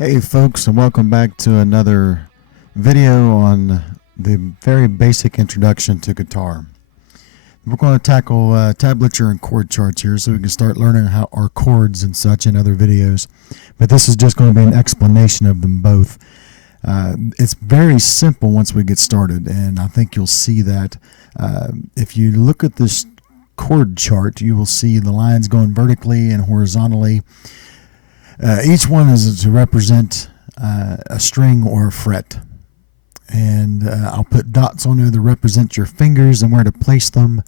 Hey folks, and welcome back to another video on the very basic introduction to guitar. We're going to tackle tablature and chord charts here so we can start learning how our chords and such in other videos. But this is just going to be an explanation of them both. It's very simple once we get started, and I think you'll see that. If you look at this chord chart, you will see the lines going vertically and horizontally. Each one is to represent a string or a fret, and I'll put dots on there to represent your fingers and where to place them.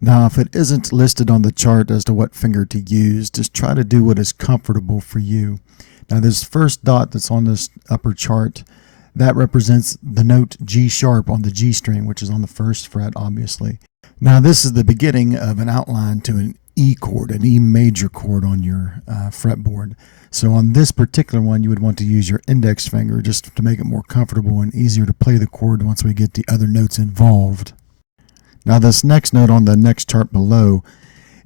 Now, if it isn't listed on the chart as to what finger to use, just try to do what is comfortable for you. Now, this first dot that's on this upper chart, that represents the note G sharp on the G string, which is on the first fret, obviously. Now, this is the beginning of an outline to an E chord, an E major chord on your fretboard. So on this particular one, you would want to use your index finger just to make it more comfortable and easier to play the chord once we get the other notes involved. Now this next note on the next chart below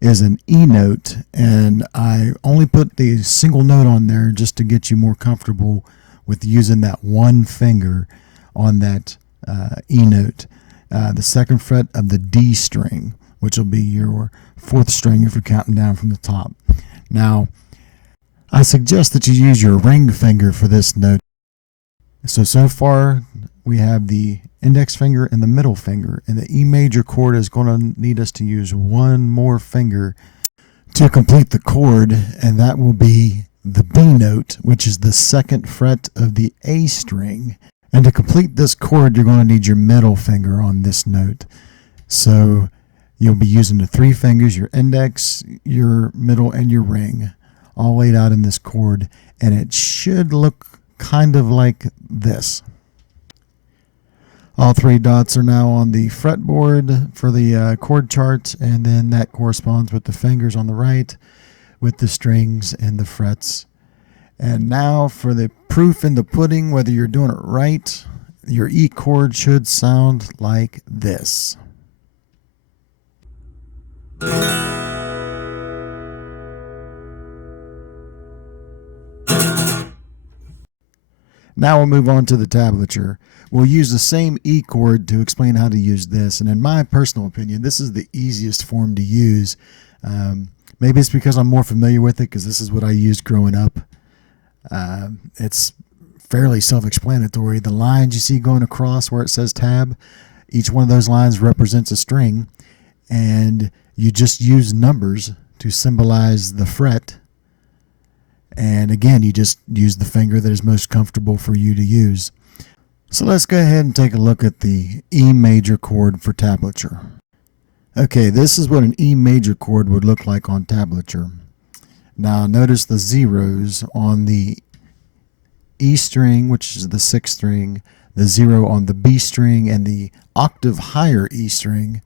is an E note, and I only put the single note on there just to get you more comfortable with using that one finger on that E note. The second fret of the D string, which will be your fourth string if you're counting down from the top. Now, I suggest that you use your ring finger for this note. So far we have the index finger and the middle finger, and the E major chord is going to need us to use one more finger to complete the chord, and that will be the B note, which is the second fret of the A string. And to complete this chord, you're going to need your middle finger on this note. So you'll be using the three fingers, your index, your middle, and your ring, all laid out in this chord, and it should look kind of like this. All three dots are now on the fretboard for the chord chart, and then that corresponds with the fingers on the right with the strings and the frets. And now for the proof in the pudding, whether you're doing it right, your E chord should sound like this. Now we'll move on to the tablature. We'll use the same E chord to explain how to use this, and in my personal opinion, this is the easiest form to use. Maybe it's because I'm more familiar with it, because this is what I used growing up. It's fairly self-explanatory. The lines you see going across where it says tab, each one of those lines represents a string, and you just use numbers to symbolize the fret. And again, you just use the finger that is most comfortable for you to use. So let's go ahead and take a look at the E major chord for tablature. Okay, this is what an E major chord would look like on tablature. Now notice the zeros on the E string, which is the sixth string, the zero on the B string, and the octave higher E string.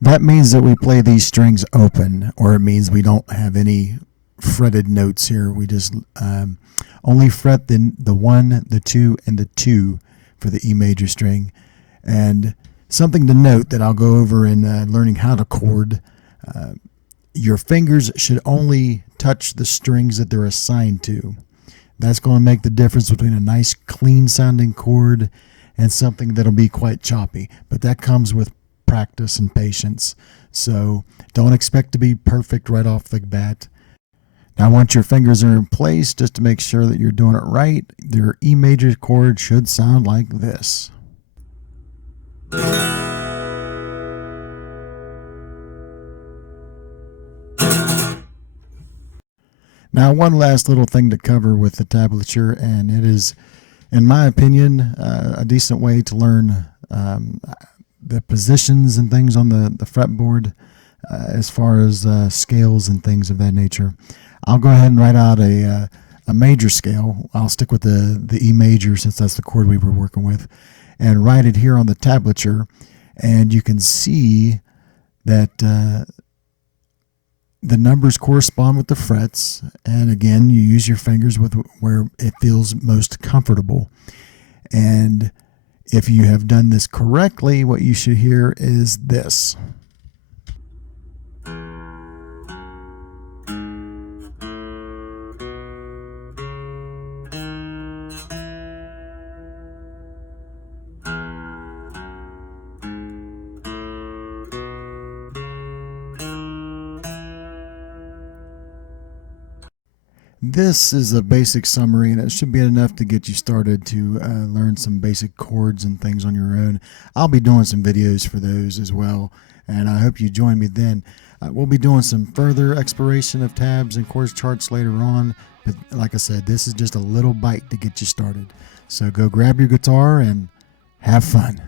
That means that we play these strings open, or it means we don't have any fretted notes here. We just only fret the 1, the 2, and the 2 for the E major string. And something to note that I'll go over in learning how to chord, your fingers should only touch the strings that they're assigned to. That's going to make the difference between a nice clean sounding chord and something that'll be quite choppy, but that comes with practice and patience. So don't expect to be perfect right off the bat. Now, once your fingers are in place, just to make sure that you're doing it right, your E major chord should sound like this. Now, one last little thing to cover with the tablature, and it is, in my opinion, a decent way to learn the positions and things on the fretboard as far as scales and things of that nature. I'll go ahead and write out a major scale. I'll stick with the E major since that's the chord we were working with, and write it here on the tablature. And you can see that the numbers correspond with the frets. And again, you use your fingers with where it feels most comfortable. And if you have done this correctly, what you should hear is this. This is a basic summary, and it should be enough to get you started to learn some basic chords and things on your own. I'll be doing some videos for those as well, and I hope you join me then. We'll be doing some further exploration of tabs and chord charts later on, but like I said, this is just a little bite to get you started. So go grab your guitar and have fun.